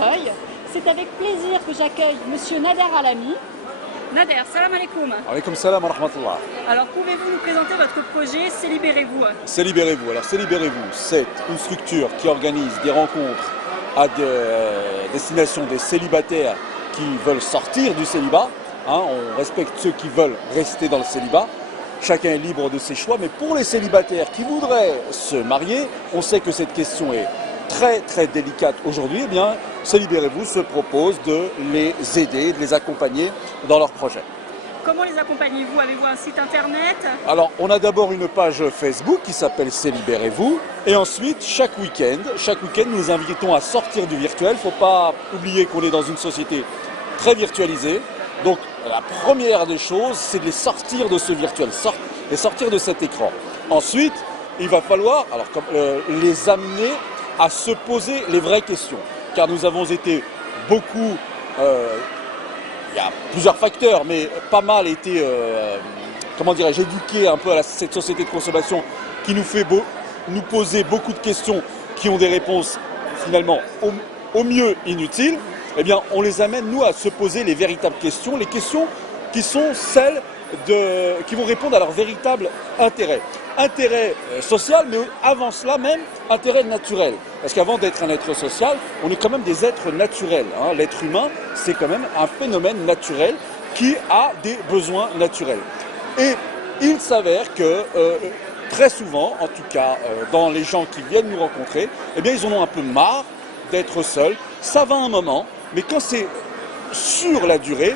accueil. C'est avec plaisir que j'accueille Monsieur Nader Alami. Nader, salam alaikum. Alaykoum salam wa rahmatullah. Alors pouvez-vous nous présenter votre projet C'est Libérez-vous? C'est Libérez-vous. Alors C'est Libérez-vous, c'est une structure qui organise des rencontres à destination des célibataires qui veulent sortir du célibat. On respecte ceux qui veulent rester dans le célibat. Chacun est libre de ses choix, mais pour les célibataires qui voudraient se marier, on sait que cette question est très très délicate aujourd'hui. Eh bien, C'est Libérez-vous se propose de les aider, de les accompagner dans leurs projets. Comment les accompagnez-vous? Avez-vous un site internet? Alors, on a d'abord une page Facebook qui s'appelle C'est Libérez-vous. Et ensuite, chaque week-end, nous invitons à sortir du virtuel. Il ne faut pas oublier qu'on est dans une société très virtualisée. Donc, la première des choses, c'est de les sortir de ce virtuel, les sortir de cet écran. Ensuite, il va falloir les amener à se poser les vraies questions. Car nous avons été beaucoup... il y a plusieurs facteurs, mais pas mal été, éduqués un peu à cette société de consommation qui nous fait nous poser beaucoup de questions qui ont des réponses finalement au mieux inutiles. Eh bien, on les amène, nous, à se poser les véritables questions, les questions qui sont celles qui vont répondre à leur véritable intérêt. Intérêt social, mais avant cela même, intérêt naturel. Parce qu'avant d'être un être social, on est quand même des êtres naturels. L'être humain, c'est quand même un phénomène naturel qui a des besoins naturels. Et il s'avère que très souvent, en tout cas dans les gens qui viennent nous rencontrer, eh bien ils en ont un peu marre d'être seuls. Ça va un moment, mais quand c'est sur la durée,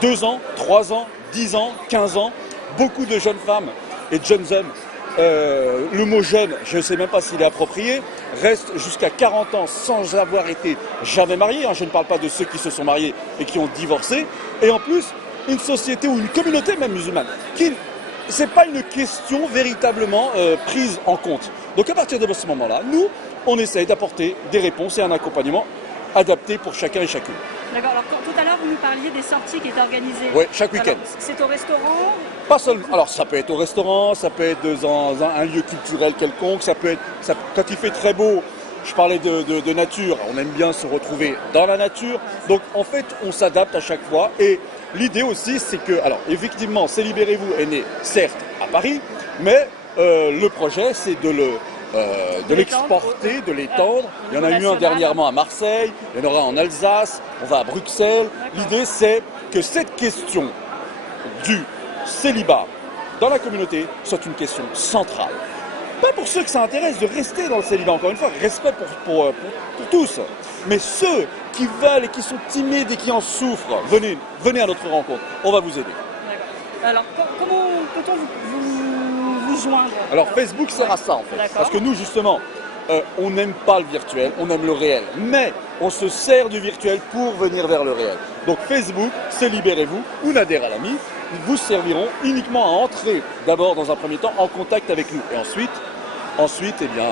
2 ans, 3 ans, 10 ans, 15 ans, beaucoup de jeunes femmes et de jeunes hommes, le mot jeune, je ne sais même pas s'il est approprié, restent jusqu'à 40 ans sans avoir été jamais mariés. Je ne parle pas de ceux qui se sont mariés et qui ont divorcé. Et en plus, une société ou une communauté même musulmane, ce n'est pas une question véritablement prise en compte. Donc à partir de ce moment-là, nous, on essaye d'apporter des réponses et un accompagnement adapté pour chacun et chacune. D'accord, alors tout à l'heure vous nous parliez des sorties qui étaient organisées. Oui, chaque week-end. C'est au restaurant? Pas seulement. Alors ça peut être au restaurant, ça peut être dans un lieu culturel quelconque, ça peut être. Quand il fait très beau, je parlais de nature, on aime bien se retrouver dans la nature. Donc en fait, on s'adapte à chaque fois. Et l'idée aussi, c'est que, alors effectivement, C'est Libérez-vous est né, certes, à Paris, mais le projet, c'est de l'exporter, de l'étendre. Il y en a eu un dernièrement à Marseille, il y en aura en Alsace, on va à Bruxelles. L'idée, c'est que cette question du célibat dans la communauté soit une question centrale. Pas pour ceux que ça intéresse de rester dans le célibat, encore une fois, respect pour tous. Mais ceux qui veulent et qui sont timides et qui en souffrent, venez à notre rencontre, on va vous aider. D'accord. Alors, comment peut-on vous joindre? Alors Facebook sert à ça en fait, parce que nous justement, on n'aime pas le virtuel, on aime le réel, mais on se sert du virtuel pour venir vers le réel. Donc Facebook, C'est Libérez-vous ou Nader Alami vous serviront uniquement à entrer d'abord dans un premier temps en contact avec nous. Et ensuite eh bien,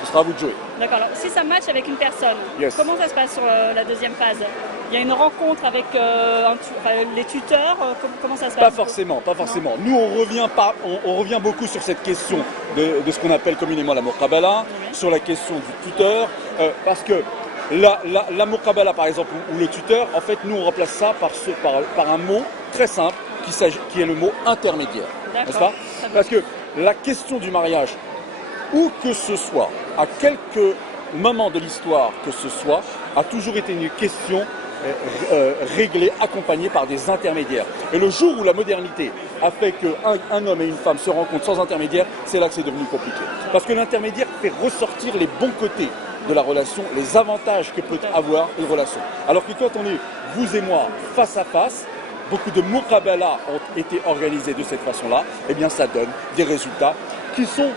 ce sera à vous de jouer. D'accord, alors si ça match avec une personne, comment ça se passe sur la deuxième phase? Il y a une rencontre avec les tuteurs, comment ça se passe? Pas forcément. Nous on revient beaucoup sur cette question de ce qu'on appelle communément la muqabala, sur la question du tuteur, parce que la muqabala par exemple, ou le tuteur, en fait nous on remplace ça par un mot très simple qui est le mot intermédiaire. N'est-ce pas? Parce que la question du mariage, où que ce soit, à quelque moment de l'histoire que ce soit, a toujours été une question réglée, accompagnée par des intermédiaires. Et le jour où la modernité a fait qu'un homme et une femme se rencontrent sans intermédiaire, c'est là que c'est devenu compliqué. Parce que l'intermédiaire fait ressortir les bons côtés de la relation, les avantages que peut avoir une relation. Alors que quand on est, vous et moi, face à face, beaucoup de muqabala ont été organisés de cette façon-là, eh bien ça donne des résultats qui sont,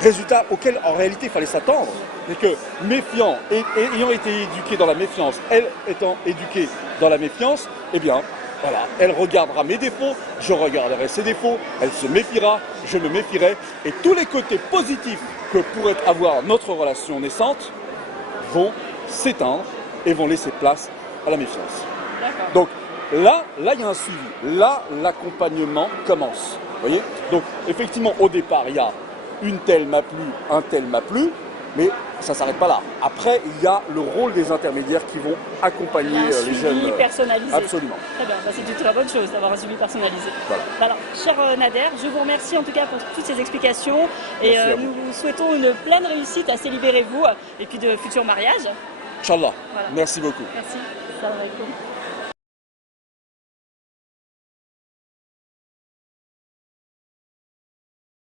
résultats auxquels en réalité il fallait s'attendre. C'est que méfiant, ayant été éduqué dans la méfiance, elle étant éduquée dans la méfiance, eh bien voilà, elle regardera mes défauts, je regarderai ses défauts, elle se méfiera, je me méfierai, et tous les côtés positifs que pourrait avoir notre relation naissante vont s'éteindre et vont laisser place à la méfiance. Donc là, il y a un suivi. Là, l'accompagnement commence. Vous voyez? Donc, effectivement, au départ, il y a une telle m'a plu, un tel m'a plu. Mais ça ne s'arrête pas là. Après, il y a le rôle des intermédiaires qui vont accompagner les jeunes. Suivi personnalisé. Absolument. Très bien, c'est une très bonne chose d'avoir un suivi personnalisé. Voilà. Alors, cher Nader, je vous remercie en tout cas pour toutes ces explications et nous vous souhaitons une pleine réussite à Célibérez-vous et puis de futurs mariages. Inch'Allah. Voilà. Merci beaucoup. Merci. Salam alaikum.